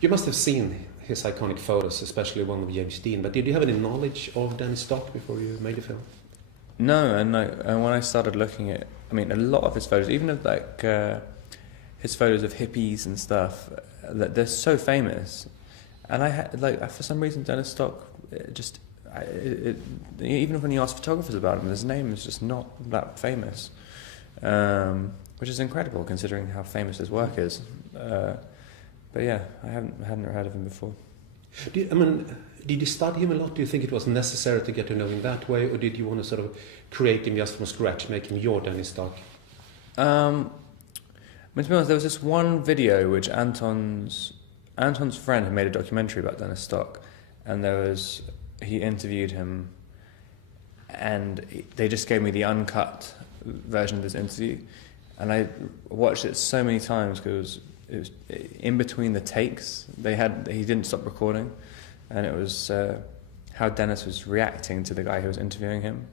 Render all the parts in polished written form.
You must have seen his iconic photos, especially one with James Dean, but did you have any knowledge of Dennis Stock before you made the film? No, and when I started looking at, I mean, a lot of his photos, even of his photos of hippies and stuff, that they're so famous, and for some reason Dennis Stock even when you ask photographers about him, his name is just not that famous, which is incredible considering how famous his work is. But yeah, I hadn't heard of him before. Did you study him a lot? Do you think it was necessary to get to know him that way, or did you want to sort of create him just from scratch, make him your Dennis Stock? To be honest, there was this one video which Anton's friend had made a documentary about Dennis Stock, and he interviewed him, and they just gave me the uncut version of this interview, and I watched it so many times because it was in between the takes. He didn't stop recording, and it was how Dennis was reacting to the guy who was interviewing him.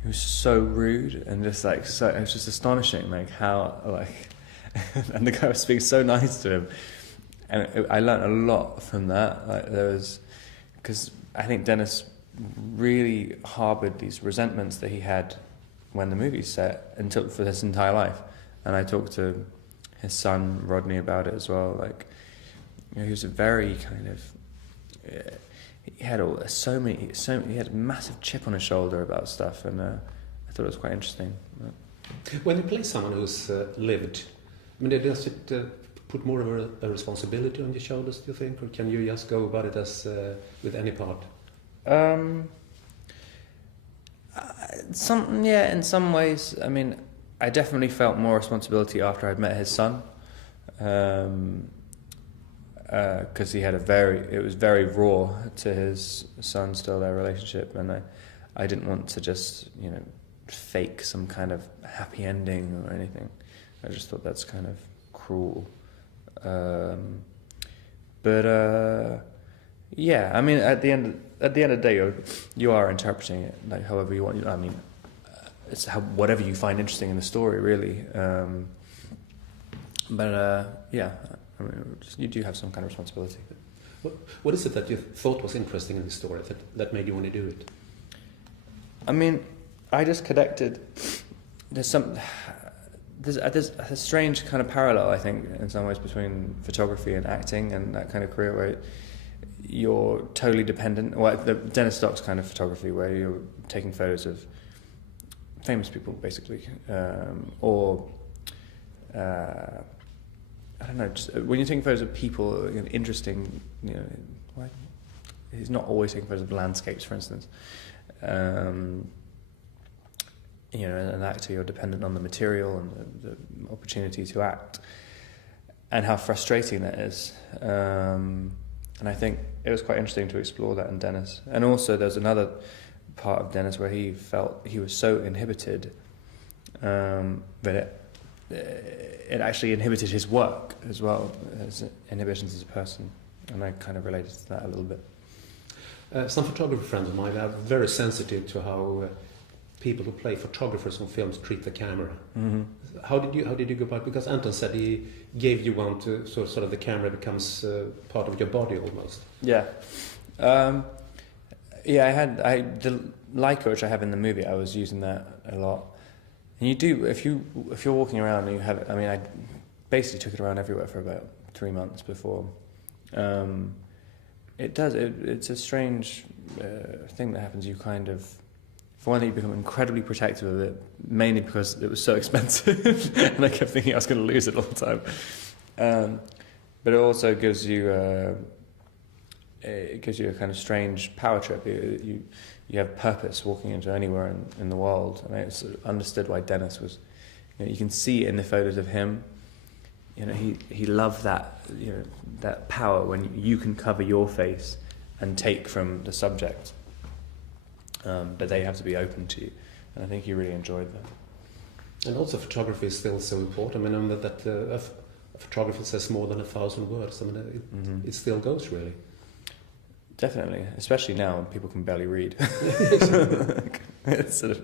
He was so rude and just it was just astonishing, how and the guy was speaking so nice to him, and I learned a lot from that. Because I think Dennis really harboured these resentments that he had when the movie's set for his entire life, and I talked to his son Rodney about it as well. He was a very kind of he had he had a massive chip on his shoulder about stuff, and I thought it was quite interesting. When you play someone who's lived, does it put more of a responsibility on your shoulders, do you think, or can you just go about it as with any part? In some ways. I mean, I definitely felt more responsibility after I'd met his son, because it was very raw to his son still, their relationship, and I didn't want to just fake some kind of happy ending or anything. I just thought that's kind of cruel. Yeah, I mean, at the end of the day, you are interpreting it however you want. I mean, it's whatever you find interesting in the story, really. Yeah, I mean, you do have some kind of responsibility. What is it that you thought was interesting in the story that made you want to do it? I mean, I just connected. There's a strange kind of parallel, I think, in some ways between photography and acting and that kind of career where you're totally dependent. Well, the Dennis Stock's kind of photography where you're taking photos of famous people, basically, I don't know. Just when you're taking photos of people, interesting, he's not always taking photos of landscapes, for instance. An actor, you're dependent on the material and the opportunity to act, and how frustrating that is. And I think it was quite interesting to explore that in Dennis. And also there's another part of Dennis where he felt he was so inhibited that it actually inhibited his work as well, his inhibitions as a person. And I kind of related to that a little bit. Some photographer friends of mine are very sensitive to how people who play photographers on films treat the camera. Mm-hmm. How did you go about it? Because Anton said he gave you one to sort of the camera becomes part of your body almost. Yeah. The Leica which I have in the movie, I was using that a lot. And you do, if you're walking around and you have it, I mean, I basically took it around everywhere for about 3 months before. It's a strange thing that happens. You kind of, for one thing, you become incredibly protective of it, mainly because it was so expensive, and I kept thinking I was going to lose it all the time. But it also gives you a kind of strange power trip. You have purpose walking into anywhere in the world, and I sort of understood why Dennis was. You can see it in the photos of him. He loved that that power when you can cover your face and take from the subject, but they have to be open to you, and I think he really enjoyed that. And also, photography is still so important. I mean, that a photographer says more than 1,000 words. I mean, it still goes, really. Definitely, especially now when people can barely read. It's sort of,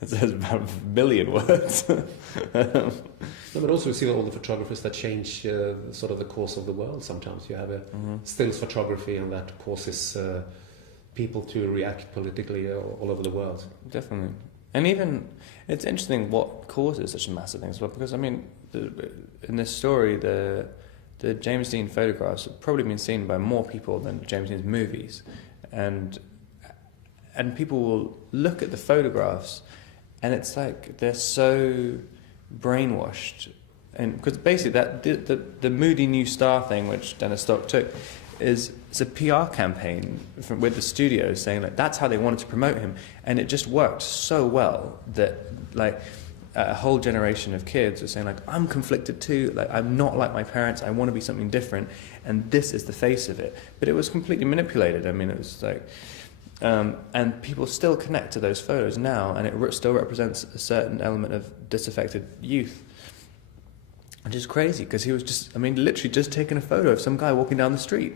It says about a million words. No, but also you see all the photographers that change sort of the course of the world. Sometimes you have a stills photography, and that causes people to react politically all over the world. Definitely. And even, it's interesting what causes such a massive thing as well, because I mean, in this story, the James Dean photographs have probably been seen by more people than James Dean's movies, and people will look at the photographs, and it's like they're so brainwashed, and because basically the Moody New Star thing, which Dennis Stock took, is a PR campaign with the studios saying like that's how they wanted to promote him, and it just worked so well that like a whole generation of kids are saying like I'm conflicted too, like I'm not like my parents, I want to be something different, and this is the face of it. But it was completely manipulated. I mean, it was like and people still connect to those photos now, and it still represents a certain element of disaffected youth, which is crazy, because he was just, I mean, literally just taking a photo of some guy walking down the street.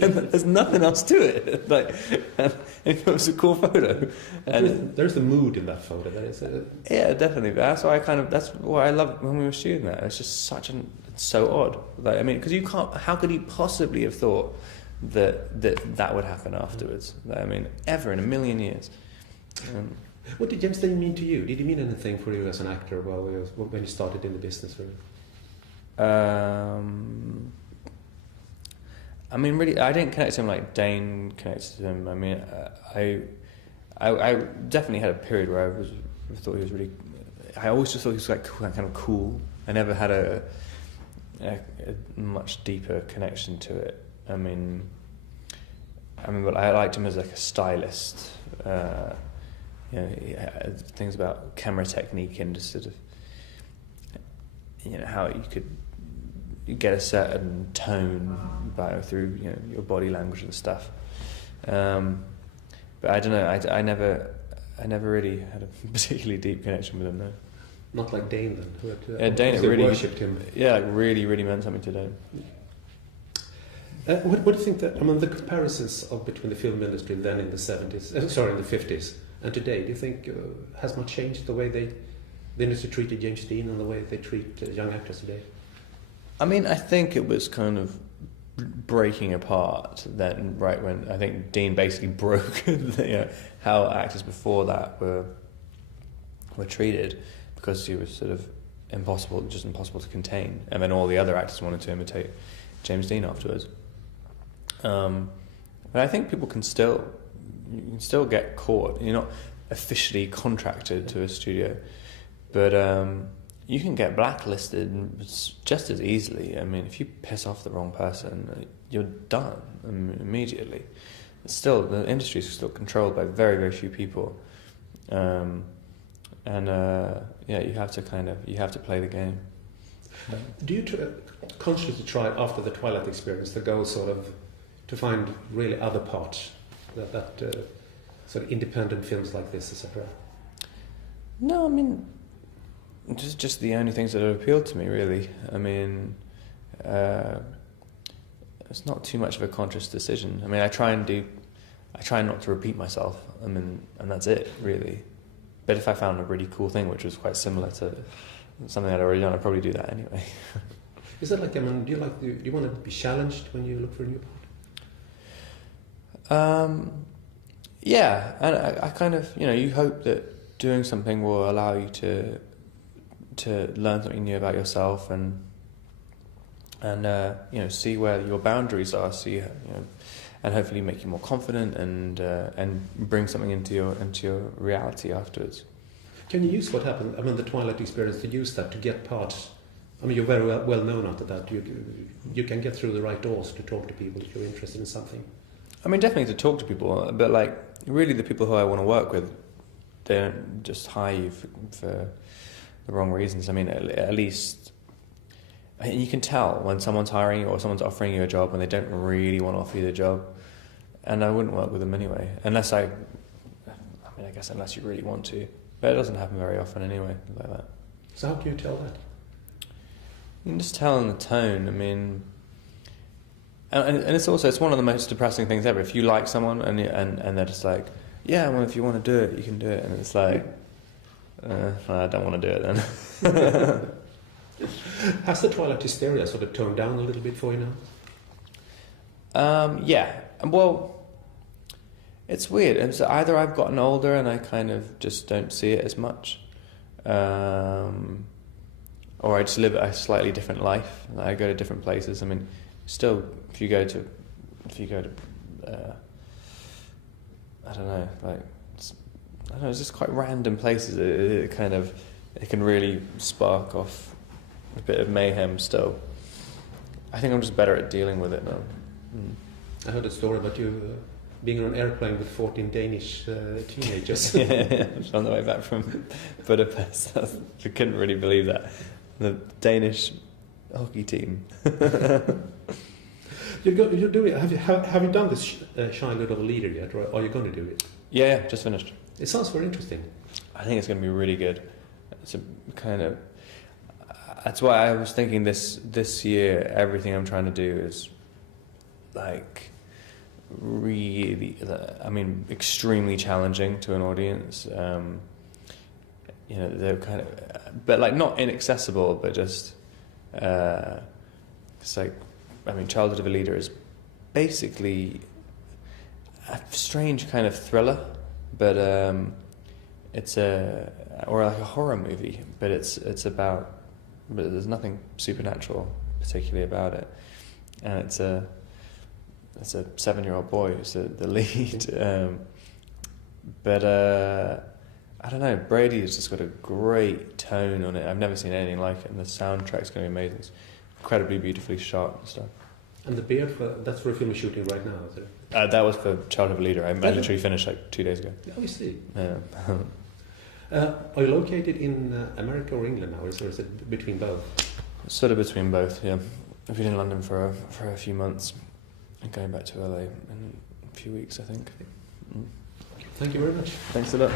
And there's nothing else to it. Like, and it was a cool photo. And there's the mood in that photo. That is yeah, definitely. That's why that's what I loved when we were shooting that. It's just it's so odd. Like, I mean, because you can't, how could he possibly have thought that would happen afterwards? Like, I mean, ever in a million years. What did James Dean mean to you? Did he mean anything for you as an actor when you started in the business? For you? I mean, really, I didn't connect to him like Dane connected to him. I mean, I definitely had a period where I thought he was really. I always just thought he was like kind of cool. I never had a much deeper connection to it. I mean, but I liked him as like a stylist. You know, things about camera technique and just sort of, you know, how you could get a certain tone through, you know, your body language and stuff. But I don't know. I never really had a particularly deep connection with him. No. Not like Dane then. Who had, Dane really worshipped him. Yeah, like really meant something to Dane. What do you think that, I mean, the comparisons between the film industry then in the 70s, in the 50s, and today, do you think has much changed the way the industry treated James Dean and the way they treat young actors today? I mean, I think it was kind of breaking apart then, right when I think Dean basically broke how actors before that were treated, because he was sort of impossible to contain, and then all the other actors wanted to imitate James Dean afterwards. But I think people can still get caught. You're not officially contracted to a studio, but you can get blacklisted just as easily. I mean, if you piss off the wrong person, you're done immediately. Still, the industry is still controlled by very, very few people, and you have to play the game. Do you consciously try after the Twilight experience to go sort of to find really other parts that sort of independent films like this, etc.? No, I mean, just the only things that have appealed to me, really. I mean, it's not too much of a conscious decision. I mean, I try not to repeat myself. I mean, and that's it, really. But if I found a really cool thing which was quite similar to something I'd already done, I'd probably do that anyway. Is that like, I mean, do you want to be challenged when you look for a new part? Yeah, and I kind of, you know, you hope that doing something will allow you to learn something new about yourself and you know, see where your boundaries are, and hopefully make you more confident and bring something into your reality afterwards. Can you use what happened, I mean, the Twilight experience, to use that to get parts? I mean, you're very well known after that. You can get through the right doors to talk to people if you're interested in something. I mean, definitely to talk to people, but like really the people who I want to work with, they don't just hire you for the wrong reasons. I mean, at least you can tell when someone's hiring you or someone's offering you a job when they don't really want to offer you the job. And I wouldn't work with them anyway, unless I guess unless you really want to. But it doesn't happen very often anyway, like that. So how do you tell that? You can just tell in the tone. I mean, and it's one of the most depressing things ever. If you like someone and they're just like, yeah, well, if you want to do it, you can do it, and it's like, I don't want to do it then. Has the Twilight hysteria sort of toned down a little bit for you now? Yeah. Well, it's weird. It's either I've gotten older and I kind of just don't see it as much, or I just live a slightly different life. I go to different places. I mean, still, if you go to, I don't know, like, it's just quite random places. It can really spark off a bit of mayhem still. I think I'm just better at dealing with it now. I heard a story about you being on an airplane with 14 Danish teenagers. Yeah, I was on the way back from Budapest. I couldn't really believe that. The Danish hockey team. You're doing. Have you done this Shy Little Leader yet, or are you going to do it? Yeah, just finished. It sounds very interesting. I think it's going to be really good. It's a kind of. That's why I was thinking this year. Everything I'm trying to do is like really. I mean, extremely challenging to an audience. They're kind of, but like not inaccessible, but just. It's like, I mean, Childhood of a Leader is basically a strange kind of thriller, but it's or like a horror movie, but it's about, but there's nothing supernatural particularly about it, and it's a 7-year-old boy who's the lead, but I don't know, Brady has just got a great tone on it. I've never seen anything like it, and the soundtrack's going to be amazing. It's incredibly beautifully shot and stuff. And the beard, that's for a film you're shooting right now, is it? That was for Childhood of a Leader. I literally finished like 2 days ago. Oh, I see. Yeah. Are you located in America or England now, or is it between both? Sort of between both, yeah. I've been in London for a few months and going back to LA in a few weeks, I think. Thank you very much. Thanks a lot.